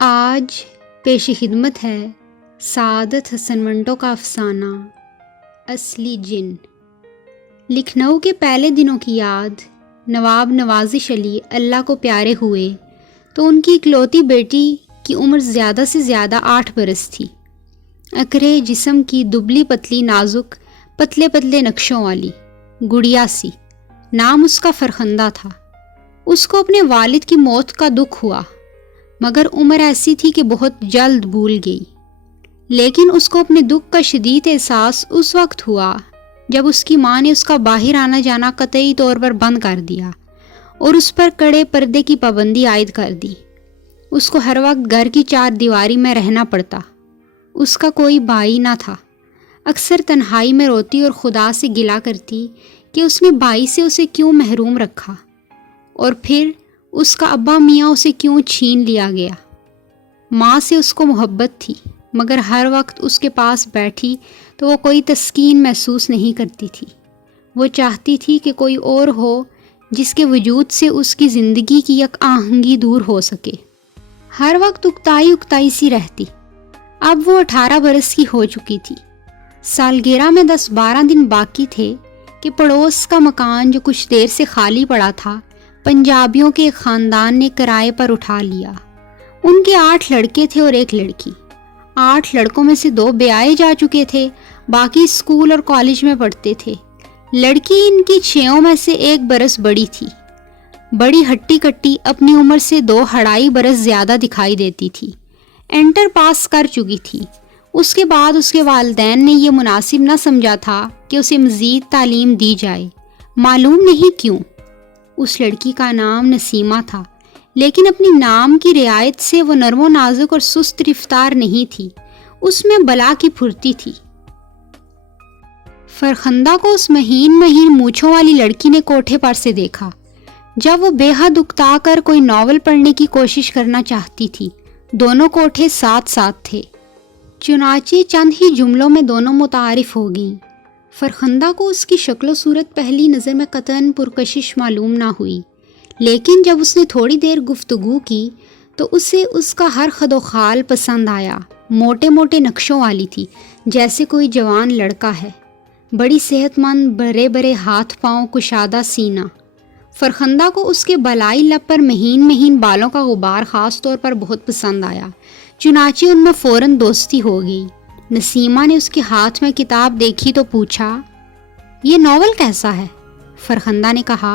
آج پیش خدمت ہے سعادت حسن منٹو کا افسانہ اصلی جن۔ لکھنؤ کے پہلے دنوں کی یاد۔ نواب نوازش علی اللہ کو پیارے ہوئے تو ان کی اکلوتی بیٹی کی عمر زیادہ سے زیادہ 8 برس تھی۔ اکرے جسم کی دبلی پتلی نازک پتلے پتلے نقشوں والی گڑیا سی۔ نام اس کا فرخندہ تھا۔ اس کو اپنے والد کی موت کا دکھ ہوا، مگر عمر ایسی تھی کہ بہت جلد بھول گئی۔ لیکن اس کو اپنے دکھ کا شدید احساس اس وقت ہوا جب اس کی ماں نے اس کا باہر آنا جانا قطعی طور پر بند کر دیا اور اس پر کڑے پردے کی پابندی عائد کر دی۔ اس کو ہر وقت گھر کی 4 دیواری میں رہنا پڑتا۔ اس کا کوئی بھائی نہ تھا۔ اکثر تنہائی میں روتی اور خدا سے گلہ کرتی کہ اس نے بھائی سے اسے کیوں محروم رکھا، اور پھر اس کا ابا میاں اسے کیوں چھین لیا گیا۔ ماں سے اس کو محبت تھی، مگر ہر وقت اس کے پاس بیٹھی تو وہ کوئی تسکین محسوس نہیں کرتی تھی۔ وہ چاہتی تھی کہ کوئی اور ہو جس کے وجود سے اس کی زندگی کی یک آہنگی دور ہو سکے۔ ہر وقت اکتائی سی رہتی۔ اب وہ 18 برس کی ہو چکی تھی۔ سالگرہ میں 10-12 دن باقی تھے کہ پڑوس کا مکان جو کچھ دیر سے خالی پڑا تھا، پنجابیوں کے ایک خاندان نے کرائے پر اٹھا لیا۔ ان کے 8 لڑکے تھے اور 1 لڑکی۔ 8 لڑکوں میں سے 2 بیائے جا چکے تھے، باقی اسکول اور کالج میں پڑھتے تھے۔ لڑکی ان کی 6 میں سے 1 برس بڑی تھی۔ بڑی ہٹی کٹی اپنی عمر سے 2-2.5 برس زیادہ دکھائی دیتی تھی۔ انٹر پاس کر چکی تھی۔ اس کے بعد اس کے والدین نے یہ مناسب نہ سمجھا تھا کہ اسے مزید تعلیم دی جائے، معلوم نہیں کیوں۔ اس لڑکی کا نام نسیمہ تھا، لیکن اپنی نام کی رعایت سے وہ نرم و نازک اور سست رفتار نہیں تھی، اس میں بلا کی پھرتی تھی۔ فرخندہ کو اس مہین مونچھوں والی لڑکی نے کوٹھے پر سے دیکھا جب وہ بے حد اکتا کر کوئی ناول پڑھنے کی کوشش کرنا چاہتی تھی۔ دونوں کوٹھے ساتھ ساتھ تھے، چنانچہ چند ہی جملوں میں دونوں متعارف ہو گئیں۔ فرخندہ کو اس کی شکل و صورت پہلی نظر میں قطعاً پرکشش معلوم نہ ہوئی، لیکن جب اس نے تھوڑی دیر گفتگو کی تو اسے اس کا ہر خد و خال پسند آیا۔ موٹے موٹے نقشوں والی تھی، جیسے کوئی جوان لڑکا ہے۔ بڑی صحت مند، بڑے بڑے ہاتھ پاؤں، کشادہ سینہ۔ فرخندہ کو اس کے بالائی لب پر مہین بالوں کا غبار خاص طور پر بہت پسند آیا، چنانچہ ان میں فوراً دوستی ہو گئی۔ نسیمہ نے اس کے ہاتھ میں کتاب دیکھی تو پوچھا، یہ ناول کیسا ہے؟ فرخندہ نے کہا،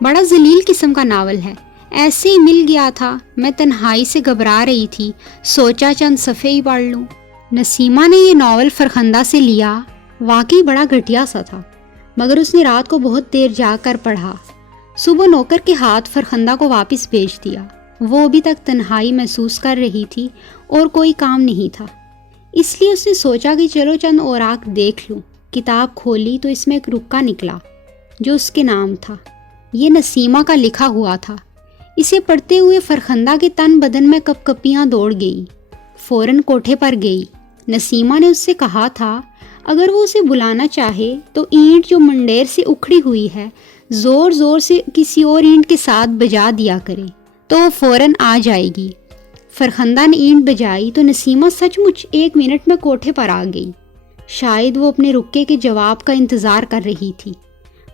بڑا ذلیل قسم کا ناول ہے، ایسے ہی مل گیا تھا، میں تنہائی سے گھبرا رہی تھی، سوچا چند صفحے ہی پڑھ لوں۔ نسیمہ نے یہ ناول فرخندہ سے لیا۔ واقعی بڑا گھٹیا سا تھا، مگر اس نے رات کو بہت دیر جا کر پڑھا۔ صبح نوکر کے ہاتھ فرخندہ کو واپس بھیج دیا۔ وہ ابھی تک تنہائی محسوس کر رہی تھی اور کوئی کام نہیں تھا، اس لیے اس نے سوچا کہ چلو چند اوراق دیکھ لوں۔ کتاب کھولی تو اس میں ایک رکا نکلا جو اس کے نام تھا۔ یہ نسیمہ کا لکھا ہوا تھا۔ اسے پڑھتے ہوئے فرخندہ کے تن بدن میں کپ کپیاں دوڑ گئیں۔ فوراً کوٹھے پر گئی۔ نسیمہ نے اس سے کہا تھا اگر وہ اسے بلانا چاہے تو اینٹ جو منڈیر سے اکھڑی ہوئی ہے زور زور سے کسی اور اینٹ کے ساتھ بجا دیا کرے تو وہ فوراً آ جائے گی۔ فرخندہ نے اینٹ بجائی تو نسیمہ سچ مچ 1 منٹ میں کوٹھے پر آ گئی۔ شاید وہ اپنے رکے کے جواب کا انتظار کر رہی تھی۔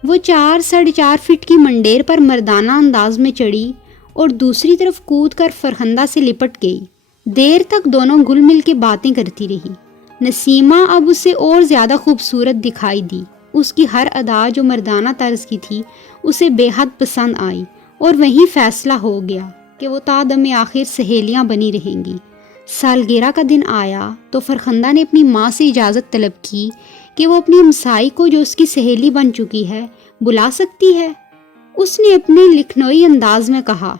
وہ 4-4.5 فٹ کی منڈیر پر مردانہ انداز میں چڑھی اور دوسری طرف کود کر فرخندہ سے لپٹ گئی۔ دیر تک دونوں گل مل کے باتیں کرتی رہی۔ نسیمہ اب اسے اور زیادہ خوبصورت دکھائی دی۔ اس کی ہر ادا جو مردانہ طرز کی تھی اسے بے حد پسند آئی، اور وہیں فیصلہ ہو گیا کہ وہ تا دم آخر سہیلیاں بنی رہیں گی۔ سالگرہ کا دن آیا تو فرخندہ نے اپنی ماں سے اجازت طلب کی کہ وہ اپنی ہمسائی کو جو اس کی سہیلی بن چکی ہے بلا سکتی ہے۔ اس نے اپنے لکھنوئی انداز میں کہا،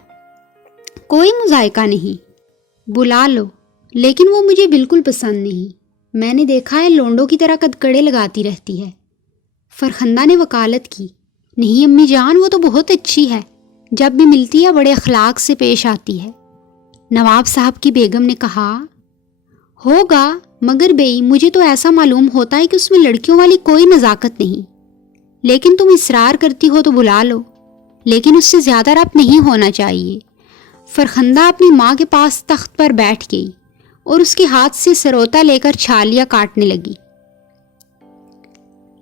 کوئی مذائقہ نہیں، بلا لو، لیکن وہ مجھے بالکل پسند نہیں، میں نے دیکھا ہے لونڈوں کی طرح کدکڑے لگاتی رہتی ہے۔ فرخندہ نے وکالت کی، نہیں امی جان، وہ تو بہت اچھی ہے، جب بھی ملتی ہے بڑے اخلاق سے پیش آتی ہے۔ نواب صاحب کی بیگم نے کہا، ہوگا، مگر بھئی مجھے تو ایسا معلوم ہوتا ہے کہ اس میں لڑکیوں والی کوئی نزاکت نہیں، لیکن تم اصرار کرتی ہو تو بلا لو، لیکن اس سے زیادہ ربط نہیں ہونا چاہیے۔ فرخندہ اپنی ماں کے پاس تخت پر بیٹھ گئی اور اس کے ہاتھ سے سروتا لے کر چھالیاں کاٹنے لگی۔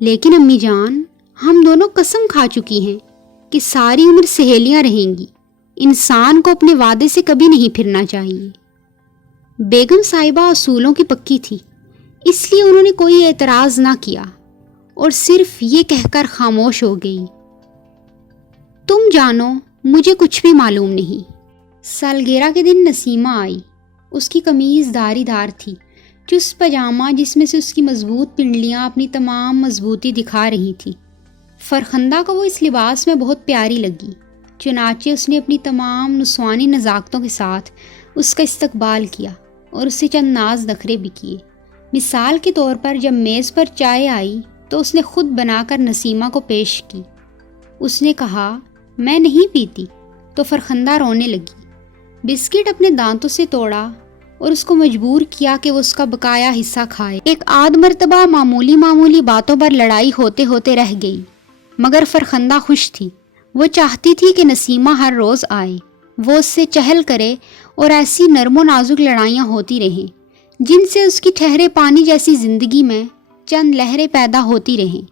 لیکن امی جان، ہم دونوں قسم کھا چکی ہیں کہ ساری عمر سہیلیاں رہیں گی، انسان کو اپنے وعدے سے کبھی نہیں پھرنا چاہیے۔ بیگم صاحبہ اصولوں کی پکی تھی، اس لیے انہوں نے کوئی اعتراض نہ کیا اور صرف یہ کہہ کر خاموش ہو گئی، تم جانو مجھے کچھ بھی معلوم نہیں۔ سالگرہ کے دن نسیمہ آئی۔ اس کی قمیض داری دار تھی، چست پاجامہ جس میں سے اس کی مضبوط پنڈلیاں اپنی تمام مضبوطی دکھا رہی تھیں۔ فرخندہ کو وہ اس لباس میں بہت پیاری لگی، چنانچہ اس نے اپنی تمام نسوانی نزاکتوں کے ساتھ اس کا استقبال کیا اور اس سے چند ناز نخرے بھی کیے۔ مثال کے طور پر جب میز پر چائے آئی تو اس نے خود بنا کر نسیمہ کو پیش کی۔ اس نے کہا، میں نہیں پیتی، تو فرخندہ رونے لگی۔ بسکٹ اپنے دانتوں سے توڑا اور اس کو مجبور کیا کہ وہ اس کا بقایا حصہ کھائے۔ ایک آدھ مرتبہ معمولی باتوں پر لڑائی ہوتے ہوتے رہ گئی، مگر فرخندہ خوش تھی۔ وہ چاہتی تھی کہ نسیمہ ہر روز آئے، وہ اس سے چہل کرے اور ایسی نرم و نازک لڑائیاں ہوتی رہیں جن سے اس کی ٹھہرے پانی جیسی زندگی میں چند لہریں پیدا ہوتی رہیں۔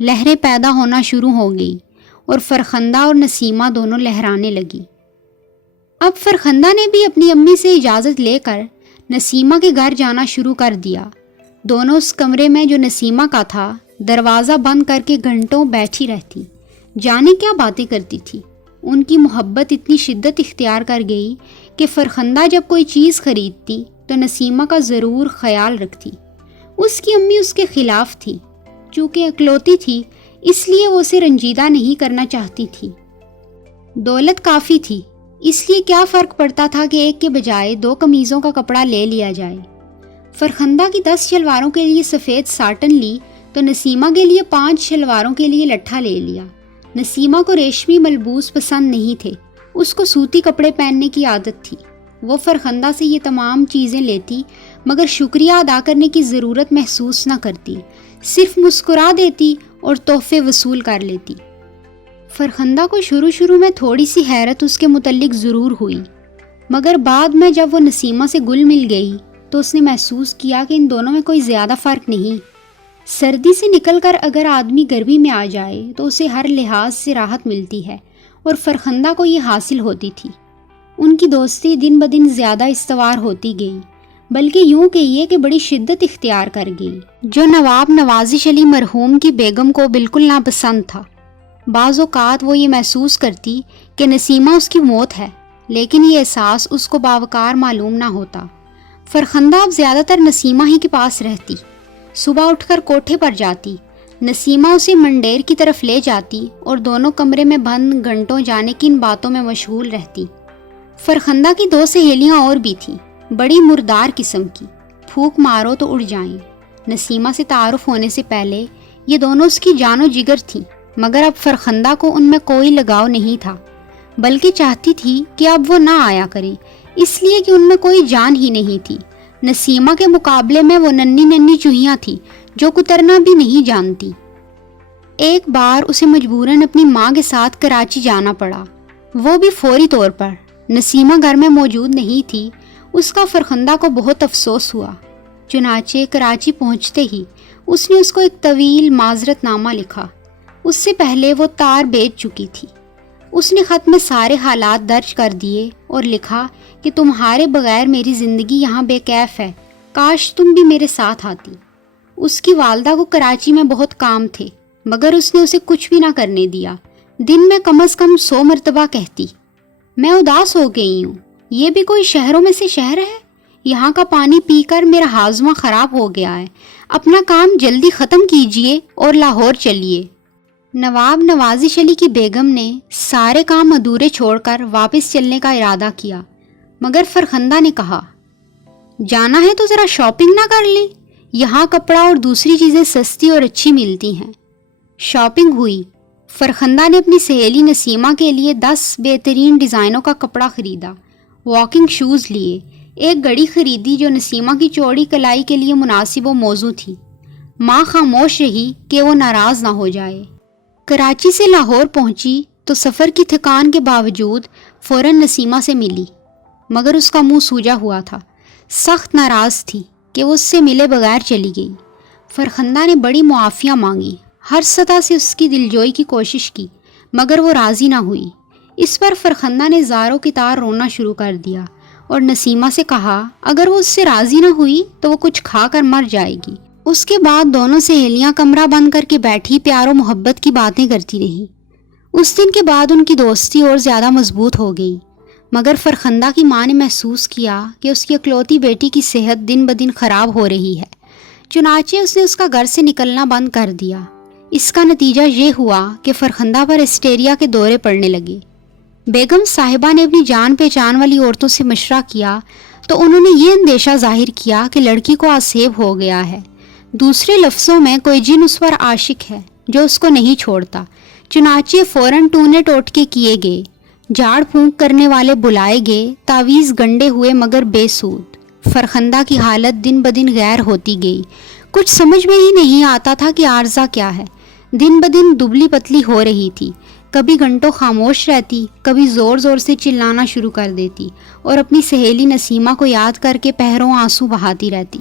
لہریں پیدا ہونا شروع ہو گئی اور فرخندہ اور نسیمہ دونوں لہرانے لگی۔ اب فرخندہ نے بھی اپنی امی سے اجازت لے کر نسیمہ کے گھر جانا شروع کر دیا۔ دونوں اس کمرے میں جو نسیمہ کا تھا دروازہ بند کر کے گھنٹوں بیٹھی رہتی، جانے کیا باتیں کرتی تھی۔ ان کی محبت اتنی شدت اختیار کر گئی کہ فرخندہ جب کوئی چیز خریدتی تو نسیمہ کا ضرور خیال رکھتی۔ اس کی امی اس کے خلاف تھی، چونکہ اکلوتی تھی اس لیے وہ اسے رنجیدہ نہیں کرنا چاہتی تھی۔ دولت کافی تھی، اس لیے کیا فرق پڑتا تھا کہ ایک کے بجائے 2 قمیضوں کا کپڑا لے لیا جائے۔ فرخندہ کی 10 شلواروں کے لیے سفید ساٹن لی تو نسیمہ کے لیے 5 شلواروں کے لیے لٹھا لے لیا۔ نسیمہ کو ریشمی ملبوس پسند نہیں تھے، اس کو سوتی کپڑے پہننے کی عادت تھی۔ وہ فرخندہ سے یہ تمام چیزیں لیتی مگر شکریہ ادا کرنے کی ضرورت محسوس نہ کرتی، صرف مسکرا دیتی اور تحفے وصول کر لیتی۔ فرخندہ کو شروع میں تھوڑی سی حیرت اس کے متعلق ضرور ہوئی، مگر بعد میں جب وہ نسیمہ سے گل مل گئی تو اس نے محسوس کیا کہ ان دونوں میں کوئی زیادہ فرق نہیں۔ سردی سے نکل کر اگر آدمی گرمی میں آ جائے تو اسے ہر لحاظ سے راحت ملتی ہے، اور فرخندہ کو یہ حاصل ہوتی تھی۔ ان کی دوستی دن بدن زیادہ استوار ہوتی گئی، بلکہ یوں کہیے کہ بڑی شدت اختیار کر گئی، جو نواب نوازش علی مرحوم کی بیگم کو بالکل ناپسند تھا۔ بعض اوقات وہ یہ محسوس کرتی کہ نسیمہ اس کی موت ہے، لیکن یہ احساس اس کو باوقار معلوم نہ ہوتا۔ فرخندہ اب زیادہ تر نسیمہ ہی کے پاس رہتی، صبح اٹھ کر کوٹھے پر جاتی، نسیمہ اسے منڈیر کی طرف لے جاتی اور دونوں کمرے میں بند گھنٹوں جانے کی ان باتوں میں مشغول رہتی۔ فرخندہ کی 2 سہیلیاں اور بھی تھیں، بڑی مردار قسم کی، پھونک مارو تو اڑ جائیں۔ نسیمہ سے تعارف ہونے سے پہلے یہ دونوں اس کی جان و جگر تھیں، مگر اب فرخندہ کو ان میں کوئی لگاؤ نہیں تھا، بلکہ چاہتی تھی کہ اب وہ نہ آیا کرے، اس لیے کہ ان میں کوئی جان ہی نہیں تھی۔ نسیمہ کے مقابلے میں وہ ننھی چوہیاں تھی جو کترنا بھی نہیں جانتی۔ ایک بار اسے مجبوراً اپنی ماں کے ساتھ کراچی جانا پڑا، وہ بھی فوری طور پر۔ نسیمہ گھر میں موجود نہیں تھی، اس کا فرخندہ کو بہت افسوس ہوا۔ چنانچہ کراچی پہنچتے ہی اس نے اس کو ایک طویل معذرت نامہ لکھا۔ اس سے پہلے وہ تار بیچ چکی تھی۔ اس نے خط میں سارے حالات درج کر دیے اور لکھا کہ تمہارے بغیر میری زندگی یہاں بے کیف ہے، کاش تم بھی میرے ساتھ آتی۔ اس کی والدہ کو کراچی میں بہت کام تھے، مگر اس نے اسے کچھ بھی نہ کرنے دیا۔ دن میں کم از کم 100 مرتبہ کہتی، میں اداس ہو گئی ہوں، یہ بھی کوئی شہروں میں سے شہر ہے؟ یہاں کا پانی پی کر میرا ہاضمہ خراب ہو گیا ہے، اپنا کام جلدی ختم کیجئے اور لاہور چلیے۔ نواب نوازش علی کی بیگم نے سارے کام ادھورے چھوڑ کر واپس چلنے کا ارادہ کیا، مگر فرخندہ نے کہا، جانا ہے تو ذرا شاپنگ نہ کر لیں، یہاں کپڑا اور دوسری چیزیں سستی اور اچھی ملتی ہیں۔ شاپنگ ہوئی۔ فرخندہ نے اپنی سہیلی نسیمہ کے لیے 10 بہترین ڈیزائنوں کا کپڑا خریدا، واکنگ شوز لیے، ایک گھڑی خریدی جو نسیمہ کی چوڑی کلائی کے لیے مناسب و موزوں تھی۔ ماں خاموش رہی کہ وہ ناراض نہ ہو جائے۔ کراچی سے لاہور پہنچی تو سفر کی تھکان کے باوجود فوراً نسیمہ سے ملی، مگر اس کا منہ سوجا ہوا تھا، سخت ناراض تھی کہ وہ اس سے ملے بغیر چلی گئی۔ فرخندہ نے بڑی معافیاں مانگی، ہر سطح سے اس کی دلجوئی کی کوشش کی، مگر وہ راضی نہ ہوئی۔ اس پر فرخندہ نے زاروں کی طرح رونا شروع کر دیا اور نسیمہ سے کہا اگر وہ اس سے راضی نہ ہوئی تو وہ کچھ کھا کر مر جائے گی۔ اس کے بعد دونوں سہیلیاں کمرہ بند کر کے بیٹھی پیار و محبت کی باتیں کرتی رہیں۔ اس دن کے بعد ان کی دوستی اور زیادہ مضبوط ہو گئی، مگر فرخندہ کی ماں نے محسوس کیا کہ اس کی اکلوتی بیٹی کی صحت دن بدن خراب ہو رہی ہے، چنانچہ اس نے اس کا گھر سے نکلنا بند کر دیا۔ اس کا نتیجہ یہ ہوا کہ فرخندہ پر ہسٹیریا کے دورے پڑنے لگے۔ بیگم صاحبہ نے اپنی جان پہچان والی عورتوں سے مشورہ کیا تو انہوں نے یہ اندیشہ ظاہر کیا کہ لڑکی کو آسیب ہو گیا ہے، دوسرے لفظوں میں کوئی جن اس پر عاشق ہے جو اس کو نہیں چھوڑتا۔ چنانچہ فوراً ٹونے ٹوٹکے کیے گئے، جھاڑ پھونک کرنے والے بلائے گئے، تعویذ گنڈے ہوئے مگر بے سود۔ فرخندہ کی حالت دن بدن غیر ہوتی گئی، کچھ سمجھ میں ہی نہیں آتا تھا کہ عارضہ کیا ہے۔ دن بدن دبلی پتلی ہو رہی تھی، کبھی گھنٹوں خاموش رہتی، کبھی زور زور سے چلانا شروع کر دیتی اور اپنی سہیلی نسیمہ کو یاد کر کے پہروں آنسو بہاتی رہتی۔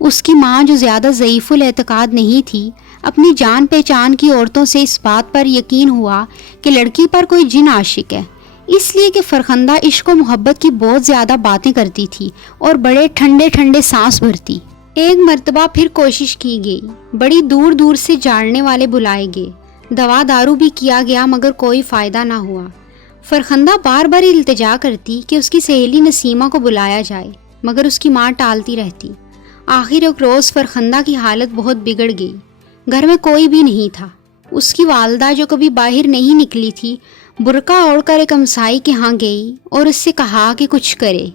اس کی ماں جو زیادہ ضعیف الاعتقاد نہیں تھی، اپنی جان پہچان کی عورتوں سے اس بات پر یقین ہوا کہ لڑکی پر کوئی جن عاشق ہے، اس لیے کہ فرخندہ عشق و محبت کی بہت زیادہ باتیں کرتی تھی اور بڑے ٹھنڈے ٹھنڈے سانس بھرتی۔ ایک مرتبہ پھر کوشش کی گئی، بڑی دور دور سے جھاڑنے والے بلائے گئے، دوا دارو بھی کیا گیا مگر کوئی فائدہ نہ ہوا۔ فرخندہ بار بار التجا کرتی کہ اس کی سہیلی نسیمہ کو بلایا جائے، مگر اس کی ماں ٹالتی رہتی۔ آخر ایک روز فرخندہ کی حالت بہت بگڑ گئی، گھر میں کوئی بھی نہیں تھا۔ اس کی والدہ جو کبھی باہر نہیں نکلی تھی، برقع اوڑھ کر ایک ہمسائی کے ہاں گئی اور اس سے کہا کہ کچھ کرے۔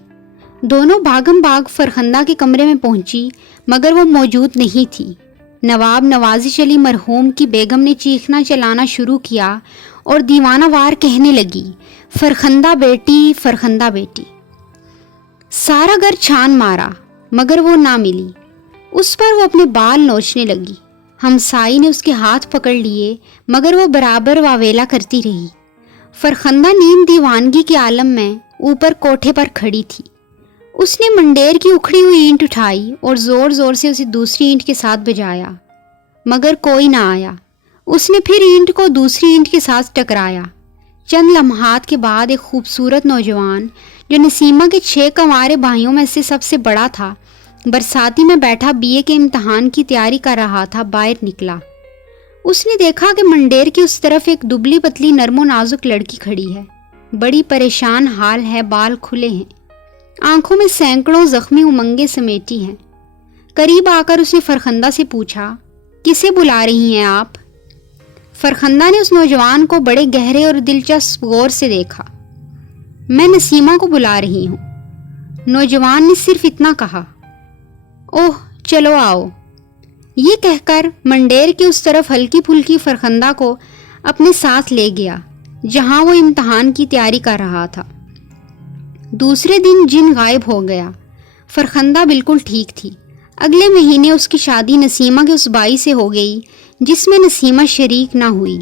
دونوں بھاگم بھاگ فرخندہ کے کمرے میں پہنچی، مگر وہ موجود نہیں تھی۔ نواب نوازش علی مرحوم کی بیگم نے چیخنا چلانا شروع کیا اور دیوانہ وار کہنے لگی، فرخندہ بیٹی، فرخندہ بیٹی۔ سارا گھر چھان مارا مگر وہ نہ ملی۔ اس پر وہ اپنے بال نوچنے لگی۔ ہمسائی نے اس کے ہاتھ پکڑ لیے مگر وہ برابر واویلا کرتی رہی۔ فرخندہ نیم دیوانگی کے عالم میں اوپر کوٹھے پر کھڑی تھی۔ اس نے منڈیر کی اکھڑی ہوئی اینٹ اٹھائی اور زور زور سے اسے دوسری اینٹ کے ساتھ بجایا، مگر کوئی نہ آیا۔ اس نے پھر اینٹ کو دوسری اینٹ کے ساتھ ٹکرایا۔ چند لمحات کے بعد ایک خوبصورت نوجوان جو نسیمہ کے 6 کنوارے بھائیوں میں سے سب سے بڑا تھا، برساتی میں بیٹھا BA کے امتحان کی تیاری کر رہا تھا، باہر نکلا۔ اس نے دیکھا کہ منڈیر کی اس طرف ایک دبلی پتلی نرم و نازک لڑکی کھڑی ہے، بڑی پریشان حال ہے، بال کھلے ہیں، آنکھوں میں سینکڑوں زخمی امنگیں سمیٹی ہیں۔ قریب آ کر اس نے فرخندہ سے پوچھا، کسے بلا رہی ہیں آپ؟ فرخندہ نے اس نوجوان کو بڑے گہرے اور دلچسپ غور سے دیکھا۔ میں نسیمہ کو بلا رہی ہوں۔ نوجوان نے صرف اتنا کہا۔ اوہ چلو آؤ۔ یہ کہہ کر منڈیر کی اس طرف ہلکی پھلکی فرخندہ کو اپنے ساتھ لے گیا جہاں وہ امتحان کی تیاری کر رہا تھا۔ دوسرے دن جن غائب ہو گیا، فرخندہ بالکل ٹھیک تھی۔ اگلے مہینے اس کی شادی نسیمہ کے اس بائی سے ہو گئی جس میں نسیمہ شریک نہ ہوئی۔